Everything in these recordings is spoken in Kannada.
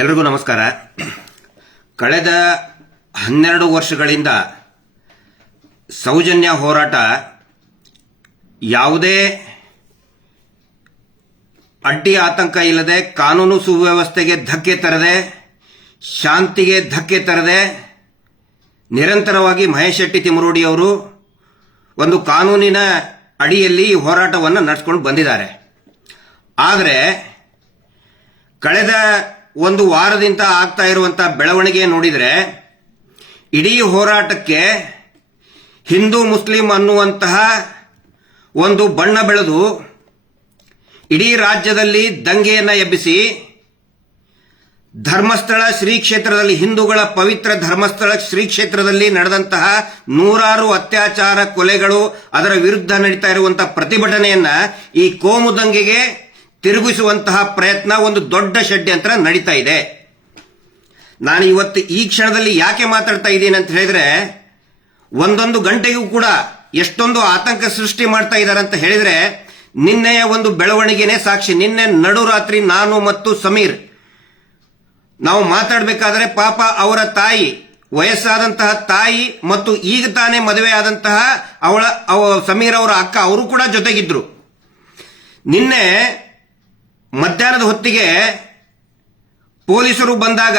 ಎಲ್ರಿಗೂ ನಮಸ್ಕಾರ. ಕಳೆದ 12 ವರ್ಷಗಳಿಂದ ಸೌಜನ್ಯ ಹೋರಾಟ ಯಾವುದೇ ಅಡ್ಡಿ ಆತಂಕ ಇಲ್ಲದೆ, ಕಾನೂನು ಸುವ್ಯವಸ್ಥೆಗೆ ಧಕ್ಕೆ ತರದೆ, ಶಾಂತಿಗೆ ಧಕ್ಕೆ ತರದೆ ನಿರಂತರವಾಗಿ ಮಹೇಶ್ ಶೆಟ್ಟಿ ತಿಮರೋಡಿ ಅವರು ಒಂದು ಕಾನೂನಿನ ಅಡಿಯಲ್ಲಿ ಈ ಹೋರಾಟವನ್ನು ನಡೆಸಿಕೊಂಡು ಬಂದಿದ್ದಾರೆ. ಆದರೆ ಕಳೆದ ಒಂದು ವಾರದಿಂದ ಆಗ್ತಾ ಇರುವಂತಹ ಬೆಳವಣಿಗೆ ನೋಡಿದರೆ ಇಡೀ ಹೋರಾಟಕ್ಕೆ ಹಿಂದೂ ಮುಸ್ಲಿಂ ಅನ್ನುವಂತಹ ಒಂದು ಬಣ್ಣ ಬೆಳೆದು ಇಡೀ ರಾಜ್ಯದಲ್ಲಿ ದಂಗೆಯನ್ನು ಎಬ್ಬಿಸಿ ಧರ್ಮಸ್ಥಳ ಶ್ರೀ ಕ್ಷೇತ್ರದಲ್ಲಿ, ಹಿಂದೂಗಳ ಪವಿತ್ರ ಧರ್ಮಸ್ಥಳ ಶ್ರೀ ಕ್ಷೇತ್ರದಲ್ಲಿ ನಡೆದಂತಹ ನೂರಾರು ಅತ್ಯಾಚಾರ, ಕೊಲೆಗಳು, ಅದರ ವಿರುದ್ಧ ನಡೀತಾ ಇರುವಂತಹ ಪ್ರತಿಭಟನೆಯನ್ನ ಈ ಕೋಮು ದಂಗೆಗೆ ತಿರುಗಿಸುವಂತಹ ಪ್ರಯತ್ನ ಒಂದು ದೊಡ್ಡ ಷಡ್ಯಂತ್ರ ನಡೀತಾ ಇದೆ. ನಾನು ಇವತ್ತು ಈ ಕ್ಷಣದಲ್ಲಿ ಯಾಕೆ ಮಾತಾಡ್ತಾ ಇದ್ದೀನಿ ಅಂತ ಹೇಳಿದ್ರೆ, ಒಂದೊಂದು ಗಂಟೆಗೂ ಕೂಡ ಎಷ್ಟೊಂದು ಆತಂಕ ಸೃಷ್ಟಿ ಮಾಡ್ತಾ ಇದ್ದಾರೆ ಅಂತ ಹೇಳಿದ್ರೆ ನಿನ್ನೆಯ ಒಂದು ಬೆಳವಣಿಗೆನೇ ಸಾಕ್ಷಿ. ನಿನ್ನೆ ನಡುರಾತ್ರಿ ನಾನು ಮತ್ತು ಸಮೀರ್ ನಾವು ಮಾತಾಡಬೇಕಾದ್ರೆ ಪಾಪ ಅವರ ತಾಯಿ, ವಯಸ್ಸಾದಂತಹ ತಾಯಿ ಮತ್ತು ಈಗ ತಾನೇ ಮದುವೆ ಆದಂತಹ ಸಮೀರ್ ಅವರ ಅಕ್ಕ, ಅವರು ಕೂಡ ಜೊತೆಗಿದ್ರು. ನಿನ್ನೆ ಮಧ್ಯಾಹ್ನದ ಹೊತ್ತಿಗೆ ಪೊಲೀಸರು ಬಂದಾಗ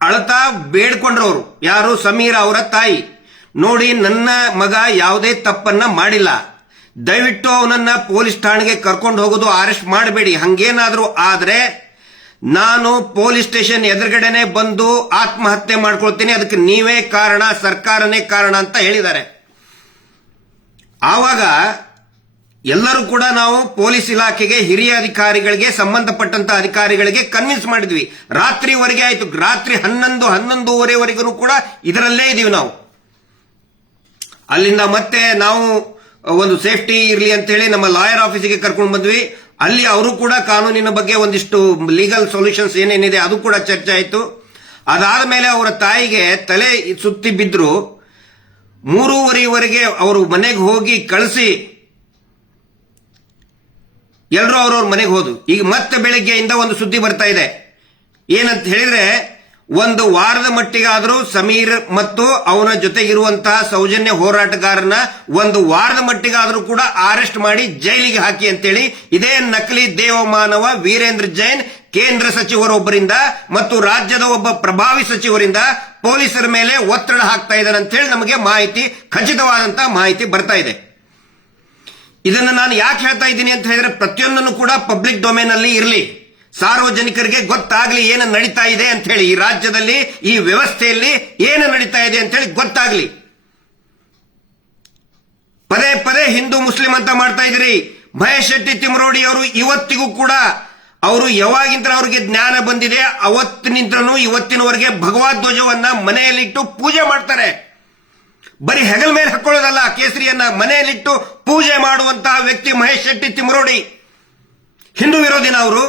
ಅಳತಾ ಬೇಡ್ಕೊಂಡ್ರವರು, ಯಾರು? ಸಮೀರ್ ಅವರ ತಾಯಿ. ನೋಡಿ, ನನ್ನ ಮಗ ಯಾವುದೇ ತಪ್ಪನ್ನ ಮಾಡಿಲ್ಲ, ದಯವಿಟ್ಟು ಅವನನ್ನ ಪೊಲೀಸ್ ಠಾಣೆಗೆ ಕರ್ಕೊಂಡು ಹೋಗೋದು, ಅರೆಸ್ಟ್ ಮಾಡಬೇಡಿ. ಹಂಗೇನಾದ್ರೂ ಆದ್ರೆ ನಾನು ಪೊಲೀಸ್ ಸ್ಟೇಷನ್ ಎದುರುಗಡೆನೆ ಬಂದು ಆತ್ಮಹತ್ಯೆ ಮಾಡ್ಕೊಳ್ತೀನಿ, ಅದಕ್ಕೆ ನೀವೇ ಕಾರಣ, ಸರ್ಕಾರನೇ ಕಾರಣ ಅಂತ ಹೇಳಿದ್ದಾರೆ. ಆವಾಗ ಎಲ್ಲರೂ ಕೂಡ ನಾವು ಪೊಲೀಸ್ ಇಲಾಖೆಗೆ, ಹಿರಿಯ ಅಧಿಕಾರಿಗಳಿಗೆ, ಸಂಬಂಧಪಟ್ಟಂತ ಅಧಿಕಾರಿಗಳಿಗೆ ಕನ್ವಿನ್ಸ್ ಮಾಡಿದ್ವಿ. ರಾತ್ರಿವರೆಗೆ ಆಯ್ತು, ರಾತ್ರಿ 11:30ವರೆಗೂ ಕೂಡ ಇದರಲ್ಲೇ ಇದೀವಿ ನಾವು. ಅಲ್ಲಿಂದ ಮತ್ತೆ ನಾವು ಒಂದು ಸೇಫ್ಟಿ ಇರಲಿ ಅಂತ ಹೇಳಿ ನಮ್ಮ ಲಾಯರ್ ಆಫೀಸಿಗೆ ಕರ್ಕೊಂಡು ಬಂದ್ವಿ. ಅಲ್ಲಿ ಅವರು ಕೂಡ ಕಾನೂನಿನ ಬಗ್ಗೆ ಒಂದಿಷ್ಟು ಲೀಗಲ್ ಸೊಲ್ಯೂಷನ್ಸ್ ಏನೇನಿದೆ ಅದು ಕೂಡ ಚರ್ಚೆ ಆಯಿತು. ಅದಾದ ಮೇಲೆ ಅವರ ತಾಯಿಗೆ ತಲೆ ಸುತ್ತಿ ಬಿದ್ರು. 3:30ವರೆಗೆ ಅವರು ಮನೆಗೆ ಹೋಗಿ ಕಳಿಸಿ ಎಲ್ಲರೂ ಅವ್ರವ್ರ ಮನೆಗೆ ಹೋದ್ರು. ಈಗ ಮತ್ತೆ ಬೆಳಗ್ಗೆಯಿಂದ ಒಂದು ಸುದ್ದಿ ಬರ್ತಾ ಇದೆ. ಏನಂತ ಹೇಳಿದ್ರೆ, ಒಂದು ವಾರದ ಮಟ್ಟಿಗಾದರೂ ಸಮೀರ್ ಮತ್ತು ಅವನ ಜೊತೆಗಿರುವಂತಹ ಸೌಜನ್ಯ ಹೋರಾಟಗಾರನ ಒಂದು ವಾರದ ಮಟ್ಟಿಗಾದರೂ ಕೂಡ ಅರೆಸ್ಟ್ ಮಾಡಿ ಜೈಲಿಗೆ ಹಾಕಿ ಅಂತೇಳಿ ಇದೇ ನಕಲಿ ದೇವಮಾನವ ವೀರೇಂದ್ರ ಜೈನ್ ಕೇಂದ್ರ ಸಚಿವರೊಬ್ಬರಿಂದ ಮತ್ತು ರಾಜ್ಯದ ಒಬ್ಬ ಪ್ರಭಾವಿ ಸಚಿವರಿಂದ ಪೊಲೀಸರ ಮೇಲೆ ಒತ್ತಡ ಹಾಕ್ತಾ ಇದ್ದಾರೆ ಅಂತ ಹೇಳಿ ನಮಗೆ ಮಾಹಿತಿ, ಖಚಿತವಾದಂತಹ ಮಾಹಿತಿ ಬರ್ತಾ ಇದೆ. ಇದನ್ನು ನಾನು ಯಾಕೆ ಹೇಳ್ತಾ ಇದ್ದೀನಿ ಅಂತ ಹೇಳಿದ್ರೆ, ಪ್ರತಿಯೊಂದನ್ನು ಕೂಡ ಪಬ್ಲಿಕ್ ಡೊಮೇನ್ ಅಲ್ಲಿ ಇರಲಿ, ಸಾರ್ವಜನಿಕರಿಗೆ ಗೊತ್ತಾಗ್ಲಿ ಏನು ನಡೀತಾ ಇದೆ ಅಂತ ಹೇಳಿ, ಈ ರಾಜ್ಯದಲ್ಲಿ ಈ ವ್ಯವಸ್ಥೆಯಲ್ಲಿ ಏನು ನಡೀತಾ ಇದೆ ಅಂತ ಹೇಳಿ ಗೊತ್ತಾಗ್ಲಿ. ಪದೇ ಪದೇ ಹಿಂದೂ ಮುಸ್ಲಿಂ ಅಂತ ಮಾಡ್ತಾ ಇದ್ರಿ. ಮಹೇಶ್ ಶೆಟ್ಟಿ ತಿಮರೋಡಿ ಅವರು ಇವತ್ತಿಗೂ ಕೂಡ ಅವರು ಯಾವಾಗಿಂತ ಅವ್ರಿಗೆ ಜ್ಞಾನ ಬಂದಿದೆ ಅವತ್ತಿನಿಂದನೂ ಇವತ್ತಿನವರೆಗೆ ಭಗವದ್ ಧ್ವಜವನ್ನ ಮನೆಯಲ್ಲಿಟ್ಟು ಪೂಜೆ ಮಾಡ್ತಾರೆ. ಬರೀ ಹೆಗಲ ಮೇಲೆ ಹಾಕೊಳ್ಳೋದಲ್ಲ, ಕೇಸರಿಯನ್ನ ಮನೆಯಲ್ಲಿಟ್ಟು ಪೂಜೆ ಮಾಡುವಂತಹ ವ್ಯಕ್ತಿ ಮಹೇಶ್ ಶೆಟ್ಟಿ ತಿಮರೋಡಿ. ಹಿಂದೂ ವಿರೋಧಿನ ಅವರು.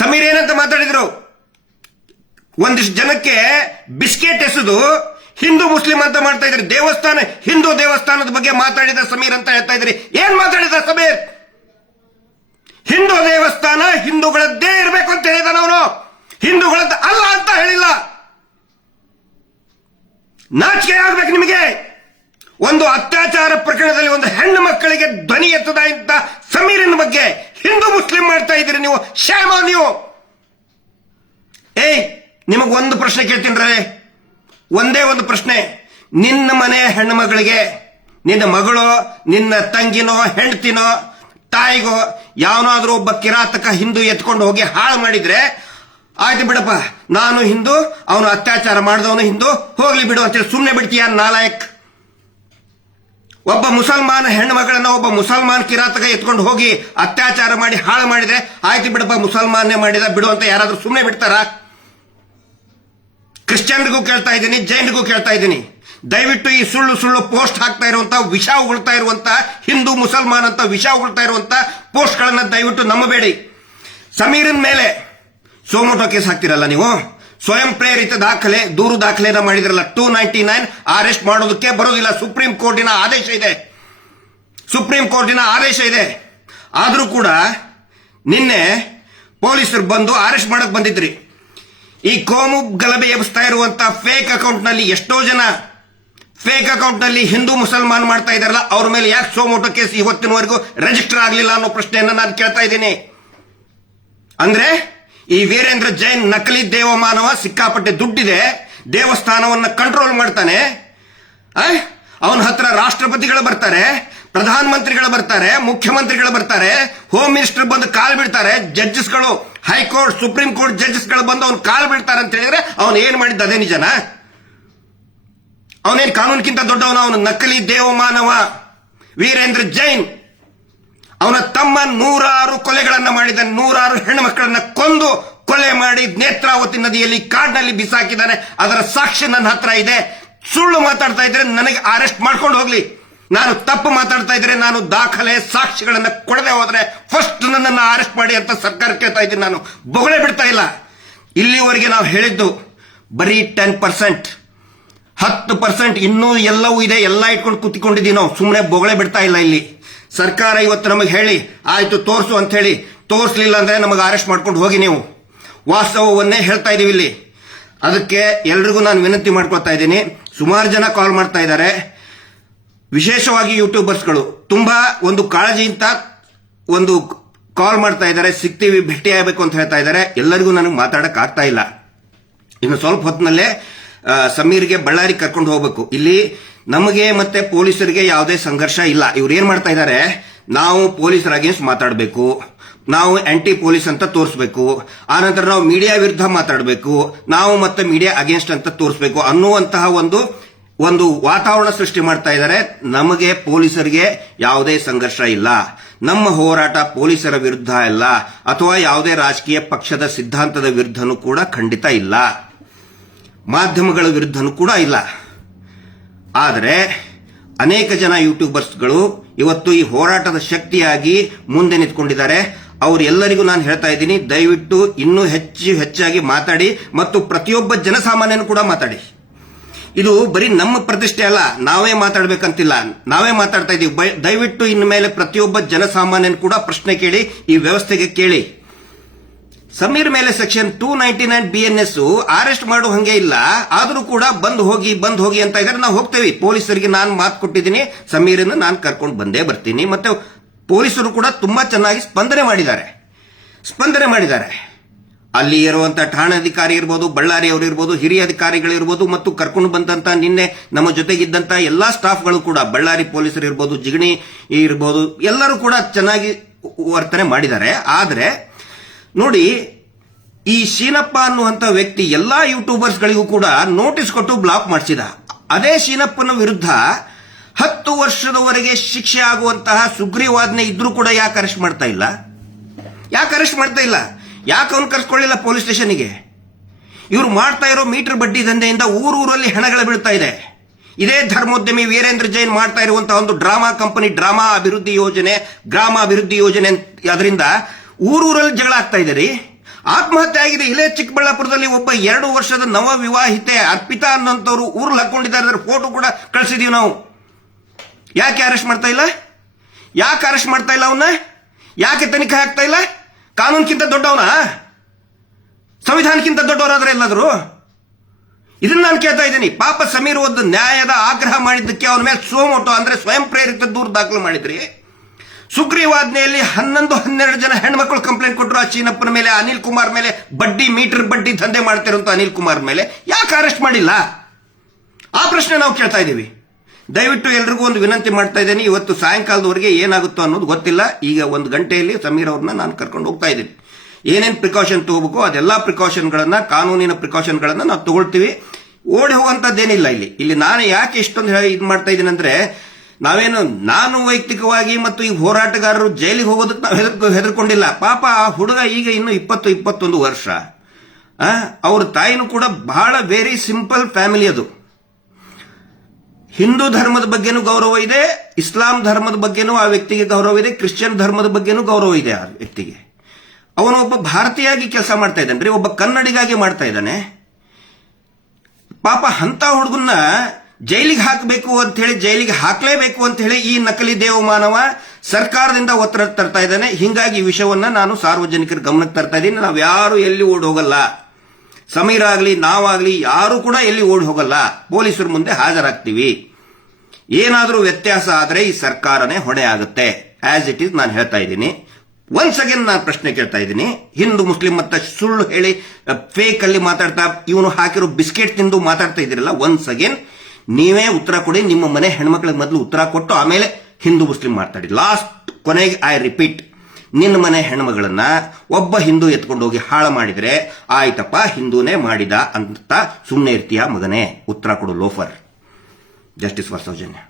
ಸಮೀರ್ ಏನಂತ ಮಾತಾಡಿದ್ರು, ಒಂದಿಷ್ಟು ಜನಕ್ಕೆ ಬಿಸ್ಕೆಟ್ ಎಸೆದು ಹಿಂದೂ ಮುಸ್ಲಿಂ ಅಂತ ಮಾಡ್ತಾ ಇದ್ರಿ. ದೇವಸ್ಥಾನ, ಹಿಂದೂ ದೇವಸ್ಥಾನದ ಬಗ್ಗೆ ಮಾತಾಡಿದ ಸಮೀರ್ ಅಂತ ಹೇಳ್ತಾ ಇದ್ರಿ. ಏನ್ ಮಾತಾಡಿದ ಸಮೀರ್? ಹಿಂದೂ ದೇವಸ್ಥಾನ ಹಿಂದೂಗಳದ್ದೇ ಇರಬೇಕು ಅಂತ ಹೇಳಿದ, ಅವನು ಹಿಂದೂಗಳದ್ದು ಅಲ್ಲ ಅಂತ ಹೇಳಿಲ್ಲ. ನಾಚಿಕೆ ಆಗ್ಬೇಕು ನಿಮಗೆ. ಒಂದು ಅತ್ಯಾಚಾರ ಪ್ರಕರಣದಲ್ಲಿ ಒಂದು ಹೆಣ್ಣು ಮಕ್ಕಳಿಗೆ ಧ್ವನಿ ಎತ್ತದ ಇಂತ ಸಮೀರಿನ ಬಗ್ಗೆ ಹಿಂದೂ ಮುಸ್ಲಿಂ ಮಾಡ್ತಾ ಇದ್ದೀರಿ ನೀವು. ಶ್ಯಾಮ ನೀವು. ನಿಮಗ್ ಒಂದು ಪ್ರಶ್ನೆ ಕೇಳ್ತೀನಿ, ಒಂದೇ ಒಂದು ಪ್ರಶ್ನೆ. ನಿನ್ನ ಮನೆಯ ಹೆಣ್ಣು ಮಗಳಿಗೆ, ನಿನ್ನ ಮಗಳು, ನಿನ್ನ ತಂಗಿನೋ, ಹೆಂಡತಿನೋ, ತಾಯಿಗೋ ಯಾವನಾದ್ರೂ ಒಬ್ಬ ಕಿರಾತಕ ಹಿಂದೂ ಎತ್ಕೊಂಡು ಹೋಗಿ ಹಾಳು ಮಾಡಿದ್ರೆ, ಆಯ್ತು ಬಿಡಪ್ಪ, ನಾನು ಹಿಂದೂ, ಅವನು ಅತ್ಯಾಚಾರ ಮಾಡಿದವನು ಹಿಂದೂ, ಹೋಗ್ಲಿ ಬಿಡು ಅಂತೇಳಿ ಸುಮ್ಮನೆ ಬಿಡ್ತೀಯ? ನಾಲಾಯಕ್. ಒಬ್ಬ ಮುಸಲ್ಮಾನ ಹೆಣ್ಣು ಮಗಳನ್ನ ಒಬ್ಬ ಮುಸಲ್ಮಾನ್ ಕಿರಾತಕ ಎತ್ಕೊಂಡು ಹೋಗಿ ಅತ್ಯಾಚಾರ ಮಾಡಿ ಹಾಳು ಮಾಡಿದ್ರೆ, ಆಯ್ತು ಬಿಡಪ್ಪ, ಮುಸಲ್ಮಾನ್ನೇ ಮಾಡಿದ ಬಿಡು ಅಂತ ಯಾರಾದ್ರೂ ಸುಮ್ಮನೆ ಬಿಡ್ತಾರ? ಕ್ರಿಶ್ಚಿಯನ್ರಿಗೂ ಕೇಳ್ತಾ ಇದ್ದೀನಿ, ಜೈನ್ರಿಗೂ ಕೇಳ್ತಾ ಇದ್ದೀನಿ, ದಯವಿಟ್ಟು ಈ ಸುಳ್ಳು ಸುಳ್ಳು ಪೋಸ್ಟ್ ಹಾಕ್ತಾ ಇರುವಂತ, ವಿಷ ಉಗುಳ್ತಾ ಇರುವಂತ, ಹಿಂದೂ ಮುಸಲ್ಮಾನ್ ಅಂತ ವಿಷ ಉಗುಳ್ತಾ ಇರುವಂತ ಪೋಸ್ಟ್ ಗಳನ್ನ ದಯವಿಟ್ಟು ನಂಬಬೇಡಿ. ಸಮೀರನ್ ಮೇಲೆ ಸೋಮೋಟೋ ಕೇಸ್ ಹಾಕ್ತಿರಲ್ಲ ನೀವು, ಸ್ವಯಂ ಪ್ರೇರಿತ ದೂರು ದಾಖಲೆನ ಮಾಡಿದ್ರಲ್ಲ, 299 ಅರೆಸ್ಟ್ ಮಾಡೋದಕ್ಕೆ ಬರೋದಿಲ್ಲ. ಸುಪ್ರೀಂ ಕೋರ್ಟಿನ ಆದೇಶ ಇದೆ. ಆದರೂ ಕೂಡ ನಿನ್ನೆ ಪೊಲೀಸರು ಬಂದು ಅರೆಸ್ಟ್ ಮಾಡಕ್ ಬಂದಿದ್ರಿ. ಈ ಕೋಮು ಗಲಭೆ ಎಬ್ಬಿಸ್ತಾ ಇರುವಂತ ಫೇಕ್ ಅಕೌಂಟ್ ನಲ್ಲಿ ಎಷ್ಟೋ ಜನ ಫೇಕ್ ಅಕೌಂಟ್ ನಲ್ಲಿ ಹಿಂದೂ ಮುಸಲ್ಮಾನ್ ಮಾಡ್ತಾ ಇದಾರಲ್ಲ, ಅವ್ರ ಮೇಲೆ ಯಾಕೆ ಸೋಮೋಟೋ ಕೇಸ್ ಇವತ್ತಿನವರೆಗೂ ರಿಜಿಸ್ಟರ್ ಆಗಲಿಲ್ಲ ಅನ್ನೋ ಪ್ರಶ್ನೆಯನ್ನ ನಾನು ಕೇಳ್ತಾ ಇದ್ದೀನಿ. ಅಂದ್ರೆ ಈ ವೀರೇಂದ್ರ ಜೈನ್ ನಕಲಿ ದೇವಮಾನವ, ಸಿಕ್ಕಾಪಟ್ಟೆ ದುಡ್ಡಿದೆ, ದೇವಸ್ಥಾನವನ್ನ ಕಂಟ್ರೋಲ್ ಮಾಡ್ತಾನೆ. ಅವನ ಹತ್ರ ರಾಷ್ಟ್ರಪತಿಗಳು ಬರ್ತಾರೆ, ಪ್ರಧಾನ ಮಂತ್ರಿಗಳು ಬರ್ತಾರೆ, ಮುಖ್ಯಮಂತ್ರಿಗಳು ಬರ್ತಾರೆ, ಹೋಮ್ ಮಿನಿಸ್ಟರ್ ಬಂದು ಕಾಲ್ ಬಿಡ್ತಾರೆ, ಜಡ್ಜಸ್ಗಳು, ಹೈಕೋರ್ಟ್ ಸುಪ್ರೀಂ ಕೋರ್ಟ್ ಜಡ್ಜಸ್ಗಳು ಬಂದು ಅವ್ನು ಕಾಲ್ ಬಿಡ್ತಾರೆ ಅಂತ ಹೇಳಿದ್ರೆ ಅವನು ಏನ್ ಮಾಡಿದ್ದ ಅದೇ ನಿಜನಾ? ಅವನೇನ್ ಕಾನೂನಿಗಿಂತ ದೊಡ್ಡವನ? ಅವನು ನಕಲಿ ದೇವಮಾನವ ವೀರೇಂದ್ರ ಜೈನ್. ಅವನ ತಮ್ಮ 100 ಕೊಲೆಗಳನ್ನ ಮಾಡಿದ, 100 ಹೆಣ್ಣು ಮಕ್ಕಳನ್ನ ಕೊಂದು ಕೊಲೆ ಮಾಡಿ ನೇತ್ರಾವತಿ ನದಿಯಲ್ಲಿ ಕಾಡಿನಲ್ಲಿ ಬಿಸಾಕಿದ್ದಾನೆ. ಅದರ ಸಾಕ್ಷಿ ನನ್ನ ಹತ್ರ ಇದೆ. ಸುಳ್ಳು ಮಾತಾಡ್ತಾ ಇದ್ರೆ ನನಗೆ ಅರೆಸ್ಟ್ ಮಾಡ್ಕೊಂಡು ಹೋಗ್ಲಿ. ನಾನು ತಪ್ಪು ಮಾತಾಡ್ತಾ ಇದ್ರೆ, ನಾನು ದಾಖಲೆ ಸಾಕ್ಷಿಗಳನ್ನ ಕೊಡದೆ ಹೋದ್ರೆ ಫಸ್ಟ್ ನನ್ನನ್ನು ಅರೆಸ್ಟ್ ಮಾಡಿ ಅಂತ ಸರ್ಕಾರ ಕೇಳ್ತಾ ಇದ್ದೀನಿ. ನಾನು ಬೊಗಳೆ ಬಿಡ್ತಾ ಇಲ್ಲ. ಇಲ್ಲಿವರೆಗೆ ನಾವು ಹೇಳಿದ್ದು ಬರೀ 10%, 10%. ಇನ್ನೂ ಎಲ್ಲವೂ ಇದೆ, ಎಲ್ಲ ಇಟ್ಕೊಂಡು ಕೂತ್ಕೊಂಡಿದ್ದೀವಿ ನಾವು. ಸುಮ್ಮನೆ ಬೊಗಳೆ ಬಿಡ್ತಾ ಇಲ್ಲ. ಇಲ್ಲಿ ಸರ್ಕಾರ ಇವತ್ತು ನಮಗೆ ಹೇಳಿ ಆಯ್ತು ತೋರಿಸು ಅಂತ ಹೇಳಿ, ತೋರಿಸಲಿಲ್ಲ ಅಂದ್ರೆ ನಮಗೆ ಅರೆಸ್ಟ್ ಮಾಡ್ಕೊಂಡು ಹೋಗಿ. ನೀವು ವಾಸ್ತವವನ್ನೇ ಹೇಳ್ತಾ ಇದೀವಿ ಇಲ್ಲಿ. ಅದಕ್ಕೆ ಎಲ್ರಿಗೂ ನಾನು ವಿನಂತಿ ಮಾಡ್ಕೊಳ್ತಾ ಇದ್ದೀನಿ. ಸುಮಾರು ಜನ ಕಾಲ್ ಮಾಡ್ತಾ ಇದ್ದಾರೆ, ವಿಶೇಷವಾಗಿ ಯೂಟ್ಯೂಬರ್ಸ್ಗಳು ತುಂಬಾ ಒಂದು ಕಾಳಜಿಯಿಂದ ಒಂದು ಕಾಲ್ ಮಾಡ್ತಾ ಇದ್ದಾರೆ, ಸಿಗ್ತೀವಿ, ಭೇಟಿ ಆಗಬೇಕು ಅಂತ ಹೇಳ್ತಾ ಇದ್ದಾರೆ. ಎಲ್ಲರಿಗೂ ನನಗೆ ಮಾತಾಡಕ್ ಆಗ್ತಾ ಇಲ್ಲ. ಇನ್ನು ಸ್ವಲ್ಪ ಹೊತ್ತಿನಲ್ಲೇ ಸಮೀರ್ಗೆ ಬಳ್ಳಾರಿ ಕರ್ಕೊಂಡು ಹೋಗ್ಬೇಕು. ಇಲ್ಲಿ ನಮಗೆ ಮತ್ತೆ ಪೊಲೀಸರಿಗೆ ಯಾವುದೇ ಸಂಘರ್ಷ ಇಲ್ಲ. ಇವ್ರು ಏನ್ ಮಾಡ್ತಾ ಇದ್ದಾರೆ, ನಾವು ಪೊಲೀಸರ ಅಗೇನ್ಸ್ಟ್ ಮಾತಾಡಬೇಕು, ನಾವು ಆಂಟಿ ಪೊಲೀಸ್ ಅಂತ ತೋರಿಸಬೇಕು, ಆನಂತರ ನಾವು ಮೀಡಿಯಾ ವಿರುದ್ಧ ಮಾತಾಡಬೇಕು, ನಾವು ಮತ್ತೆ ಮೀಡಿಯಾ ಅಗೇನ್ಸ್ಟ್ ಅಂತ ತೋರಿಸಬೇಕು ಅನ್ನುವಂತಹ ಒಂದು ವಾತಾವರಣ ಸೃಷ್ಟಿ ಮಾಡ್ತಾ ಇದ್ದಾರೆ. ನಮಗೆ ಪೊಲೀಸರಿಗೆ ಯಾವುದೇ ಸಂಘರ್ಷ ಇಲ್ಲ. ನಮ್ಮ ಹೋರಾಟ ಪೊಲೀಸರ ವಿರುದ್ಧ ಇಲ್ಲ, ಅಥವಾ ಯಾವುದೇ ರಾಜಕೀಯ ಪಕ್ಷದ ಸಿದ್ಧಾಂತದ ವಿರುದ್ಧನೂ ಕೂಡ ಖಂಡಿತ ಇಲ್ಲ, ಮಾಧ್ಯಮಗಳ ವಿರುದ್ಧನೂ ಕೂಡ ಇಲ್ಲ. ಆದರೆ ಅನೇಕ ಜನ ಯೂಟ್ಯೂಬರ್ಸ್ಗಳು ಇವತ್ತು ಈ ಹೋರಾಟದ ಶಕ್ತಿಯಾಗಿ ಮುಂದೆ ನಿಂತ್ಕೊಂಡಿದ್ದಾರೆ. ಅವರೆಲ್ಲರಿಗೂ ನಾನು ಹೇಳ್ತಾ ಇದ್ದೀನಿ, ದಯವಿಟ್ಟು ಇನ್ನೂ ಹೆಚ್ಚಾಗಿ ಮಾತಾಡಿ ಮತ್ತು ಪ್ರತಿಯೊಬ್ಬ ಜನಸಾಮಾನ್ಯನೂ ಕೂಡ ಮಾತಾಡಿ. ಇದು ಬರೀ ನಮ್ಮ ಪ್ರತಿಷ್ಠೆ ಅಲ್ಲ, ನಾವೇ ಮಾತಾಡ್ಬೇಕಂತಿಲ್ಲ, ನಾವೇ ಮಾತಾಡ್ತಾ ಇದೀವಿ. ದಯವಿಟ್ಟು ಇನ್ನು ಮೇಲೆ ಪ್ರತಿಯೊಬ್ಬ ಜನಸಾಮಾನ್ಯನು ಕೂಡ ಪ್ರಶ್ನೆ ಕೇಳಿ, ಈ ವ್ಯವಸ್ಥೆಗೆ ಕೇಳಿ. ಸಮೀರ್ ಮೇಲೆ ಸೆಕ್ಷನ್ 299 BNS ಅರೆಸ್ಟ್ ಮಾಡೋ ಹಂಗೆ ಇಲ್ಲ, ಆದರೂ ಕೂಡ ಬಂದ್ ಹೋಗಿ ಅಂತ ಇದ್ದಾರೆ. ನಾವು ಹೋಗ್ತೇವೆ. ಪೊಲೀಸರಿಗೆ ನಾನು ಮಾತು ಕೊಟ್ಟಿದ್ದೀನಿ, ಸಮೀರನ್ನು ನಾನು ಕರ್ಕೊಂಡು ಬಂದೇ ಬರ್ತೀನಿ. ಮತ್ತೆ ಪೊಲೀಸರು ಕೂಡ ತುಂಬಾ ಚೆನ್ನಾಗಿ ಸ್ಪಂದನೆ ಮಾಡಿದ್ದಾರೆ. ಅಲ್ಲಿ ಇರುವಂತ ಠಾಣಾಧಿಕಾರಿ ಇರ್ಬೋದು, ಬಳ್ಳಾರಿ ಅವರು ಇರ್ಬೋದು, ಹಿರಿಯ ಅಧಿಕಾರಿಗಳು ಇರ್ಬೋದು, ಮತ್ತು ಕರ್ಕೊಂಡು ಬಂದಂತ ನಿನ್ನೆ ನಮ್ಮ ಜೊತೆಗಿದ್ದಂತ ಎಲ್ಲಾ ಸ್ಟಾಫ್ಗಳು ಕೂಡ, ಬಳ್ಳಾರಿ ಪೊಲೀಸರು ಇರ್ಬೋದು, ಜಿಗಣಿ ಇರ್ಬೋದು, ಎಲ್ಲರೂ ಕೂಡ ಚೆನ್ನಾಗಿ ವರ್ತನೆ ಮಾಡಿದ್ದಾರೆ. ಆದ್ರೆ ನೋಡಿ, ಈ ಶೀನಪ್ಪ ಅನ್ನುವಂತ ವ್ಯಕ್ತಿ ಎಲ್ಲಾ ಯೂಟ್ಯೂಬರ್ಸ್ಗಳಿಗೂ ಕೂಡ ನೋಟಿಸ್ ಕೊಟ್ಟು ಬ್ಲಾಕ್ ಮಾಡಿಸಿದ. ಅದೇ ಶೀನಪ್ಪನ ವಿರುದ್ಧ 10 ವರ್ಷದವರೆಗೆ ಶಿಕ್ಷೆ ಆಗುವಂತಹ ಸುಗ್ರೀವಾಜ್ಞೆ ಇದ್ರೂ ಕೂಡ ಯಾಕೆ ಅರೆಸ್ಟ್ ಮಾಡ್ತಾ ಇಲ್ಲ? ಯಾಕೆ ಅವನು ಕರ್ಸ್ಕೊಳ್ಳಿಲ್ಲ ಪೊಲೀಸ್ ಸ್ಟೇಷನ್ಗೆ? ಇವರು ಮಾಡ್ತಾ ಇರೋ ಮೀಟರ್ ಬಡ್ಡಿ ದಂಧೆಯಿಂದ ಊರೂರಲ್ಲಿ ಹೆಣಗಳು ಬೀಳ್ತಾ ಇದೆ. ಇದೇ ಧರ್ಮೋದ್ಯಮಿ ವೀರೇಂದ್ರ ಜೈನ್ ಮಾಡ್ತಾ ಇರುವಂತಹ ಒಂದು ಡ್ರಾಮಾ ಕಂಪನಿ, ಗ್ರಾಮ ಅಭಿವೃದ್ಧಿ ಯೋಜನೆ, ಅದರಿಂದ ಊರೂರಲ್ಲಿ ಜಗಳ ಆಗ್ತಾ ಇದೆ ರೀ. ಆತ್ಮಹತ್ಯೆ ಆಗಿದೆ. ಇಲ್ಲೇ ಚಿಕ್ಕಬಳ್ಳಾಪುರದಲ್ಲಿ ಒಬ್ಬ 2 ವರ್ಷದ ನವ ವಿವಾಹಿತೆ ಅರ್ಪಿತಾ ಅನ್ನೋಂಥವ್ರು ಊರಲ್ಲಿ ಹಾಕೊಂಡಿದ್ದಾರೆ. ಅದರ ಫೋಟೋ ಕೂಡ ಕಳಿಸಿದೀವಿ ನಾವು. ಯಾಕೆ ಅರೆಸ್ಟ್ ಮಾಡ್ತಾ ಇಲ್ಲ ಅವನ್ನ? ಯಾಕೆ ತನಿಖೆ ಆಗ್ತಾ ಇಲ್ಲ? ಕಾನೂನಿಗಿಂತ ದೊಡ್ಡವನ? ಸಂವಿಧಾನಕ್ಕಿಂತ ದೊಡ್ಡವರಾದ್ರೆ ಎಲ್ಲಾದ್ರು? ಇದನ್ನ ನಾನು ಕೇಳ್ತಾ ಇದ್ದೀನಿ. ಪಾಪ ಸಮೀರ್ ಒಂದು ನ್ಯಾಯದ ಆಗ್ರಹ ಮಾಡಿದ್ದಕ್ಕೆ ಅವನ ಮೇಲೆ ಸೋಮೋಟೋ ಅಂದ್ರೆ ಸ್ವಯಂ ಪ್ರೇರಿತ ದೂರು ದಾಖಲು ಮಾಡಿದ್ರಿ. ಸುಗ್ರೀವಾಜ್ಞೆಯಲ್ಲಿ 11-12 ಜನ ಹೆಣ್ಮಕ್ಳು ಕಂಪ್ಲೇಂಟ್ ಕೊಟ್ಟರು ಆ ಚೀನಪ್ಪನ ಮೇಲೆ, ಅನಿಲ್ ಕುಮಾರ್ ಮೇಲೆ, ಮೀಟರ್ ಬಡ್ಡಿ ದಂಧೆ ಮಾಡ್ತಿರುವಂತ ಅನಿಲ್ ಕುಮಾರ್ ಮೇಲೆ ಯಾಕೆ ಅರೆಸ್ಟ್ ಮಾಡಿಲ್ಲ? ಆ ಪ್ರಶ್ನೆ ನಾವು ಕೇಳ್ತಾ ಇದ್ದೀವಿ. ದಯವಿಟ್ಟು ಎಲ್ರಿಗೂ ಒಂದು ವಿನಂತಿ ಮಾಡ್ತಾ ಇದ್ದೀನಿ, ಇವತ್ತು ಸಾಯಂಕಾಲದವರೆಗೆ ಏನಾಗುತ್ತೋ ಅನ್ನೋದು ಗೊತ್ತಿಲ್ಲ. ಈಗ 1 ಗಂಟೆಯಲ್ಲಿ ಸಮೀರ್ ಅವ್ರನ್ನ ನಾನು ಕರ್ಕೊಂಡು ಹೋಗ್ತಾ ಇದ್ದೀನಿ. ಏನೇನು ಪ್ರಿಕಾಷನ್ ತಗೋಬೇಕು ಅದೆಲ್ಲಾ ಪ್ರಿಕಾಷನ್ಗಳನ್ನ, ಕಾನೂನಿನ ಪ್ರಿಕಾಷನ್ಗಳನ್ನ ನಾವು ತಗೊಳ್ತೀವಿ. ಓಡಿ ಹೋಗುವಂತದ್ದೇನಿಲ್ಲ ಇಲ್ಲಿ. ನಾನು ಯಾಕೆ ಇಷ್ಟೊಂದು ಇದು ಮಾಡ್ತಾ ಇದ್ದೀನಿ ಅಂದ್ರೆ, ನಾನು ವೈಯಕ್ತಿಕವಾಗಿ ಮತ್ತು ಈ ಹೋರಾಟಗಾರರು ಜೈಲಿಗೆ ಹೋಗೋದಕ್ಕೆ ನಾವು ಹೆದರ್ಕೊಂಡಿಲ್ಲ. ಪಾಪ ಆ ಹುಡುಗ ಈಗ ಇನ್ನು 20-21 ವರ್ಷ. ಅವ್ರ ತಾಯಿನೂ ಕೂಡ ಬಹಳ ವೆರಿ ಸಿಂಪಲ್ ಫ್ಯಾಮಿಲಿ. ಅದು ಹಿಂದೂ ಧರ್ಮದ ಬಗ್ಗೆನೂ ಗೌರವ ಇದೆ, ಇಸ್ಲಾಂ ಧರ್ಮದ ಬಗ್ಗೆನೂ ಆ ವ್ಯಕ್ತಿಗೆ ಗೌರವ ಇದೆ, ಕ್ರಿಶ್ಚಿಯನ್ ಧರ್ಮದ ಬಗ್ಗೆನೂ ಗೌರವ ಇದೆ ಆ ವ್ಯಕ್ತಿಗೆ. ಅವನು ಒಬ್ಬ ಭಾರತೀಯಾಗಿ ಕೆಲಸ ಮಾಡ್ತಾ ಇದ್ದಾನೆ, ಒಬ್ಬ ಕನ್ನಡಿಗಾಗಿ ಮಾಡ್ತಾ ಇದ್ದಾನೆ. ಪಾಪ ಅಂತ ಹುಡುಗನ್ನ ಜೈಲಿಗೆ ಹಾಕಬೇಕು ಅಂತ ಹೇಳಿ, ಜೈಲಿಗೆ ಹಾಕಲೇಬೇಕು ಅಂತ ಹೇಳಿ ಈ ನಕಲಿ ದೇವಮಾನವ ಸರ್ಕಾರದಿಂದ ಒತ್ತಡ ತರ್ತಾ ಇದ್ದಾನೆ. ಹಿಂಗಾಗಿ ಈ ವಿಷಯವನ್ನ ನಾನು ಸಾರ್ವಜನಿಕರ ಗಮನಕ್ಕೆ ತರ್ತಾ ಇದ್ದೀನಿ. ನಾವು ಯಾರು ಎಲ್ಲಿ ಓಡಿ ಹೋಗಲ್ಲ, ಸಮೀರ್ ಆಗಲಿ ನಾವಾಗ್ಲಿ ಯಾರು ಕೂಡ ಎಲ್ಲಿ ಓಡಿ ಹೋಗಲ್ಲ. ಪೊಲೀಸರ ಮುಂದೆ ಹಾಜರಾಗ್ತೀವಿ. ಏನಾದರೂ ವ್ಯತ್ಯಾಸ ಆದರೆ ಈ ಸರ್ಕಾರನೇ ಹೊಣೆ ಆಗುತ್ತೆ. ಆಸ್ ಇಟ್ ಈಸ್ ನಾನು ಹೇಳ್ತಾ ಇದ್ದೀನಿ. ಒನ್ಸ್ ಅಗೇನ್ ನಾನು ಪ್ರಶ್ನೆ ಕೇಳ್ತಾ ಇದ್ದೀನಿ. ಹಿಂದೂ ಮುಸ್ಲಿಂ ಮತ್ತೆ ಸುಳ್ಳು ಹೇಳಿ ಫೇಕ್ ಅಲ್ಲಿ ಮಾತಾಡ್ತಾ ಇವನು ಹಾಕಿರೋ ಬಿಸ್ಕೆಟ್ ತಿಂದು ಮಾತಾಡ್ತಾ ಇದ್ದೀರಲ್ಲ, ಒನ್ಸ್ ಅಗೇನ್ ನೀವೇ ಉತ್ತರ ಕೊಡಿ. ನಿಮ್ಮ ಮನೆ ಹೆಣ್ಮಕ್ಳಿಗೆ ಮೊದಲು ಉತ್ತರ ಕೊಟ್ಟು ಆಮೇಲೆ ಹಿಂದೂ ಮುಸ್ಲಿಂ ಮಾತಾಡಿ. ಲಾಸ್ಟ್ ಕೊನೆಗೆ ಐ ರಿಪೀಟ್, ನಿನ್ನ ಮನೆ ಹೆಣ್ಮಗಳನ್ನ ಒಬ್ಬ ಹಿಂದೂ ಎತ್ಕೊಂಡು ಹೋಗಿ ಹಾಳು ಮಾಡಿದ್ರೆ ಆಯ್ತಪ್ಪ ಹಿಂದೂನೇ ಮಾಡಿದ ಅಂತ ಸುಮ್ಮನೆ ಇರ್ತೀಯ ಮಗನೇ? ಉತ್ತರ ಕೊಡು ಲೋಫರ್. Justice for Soujanya.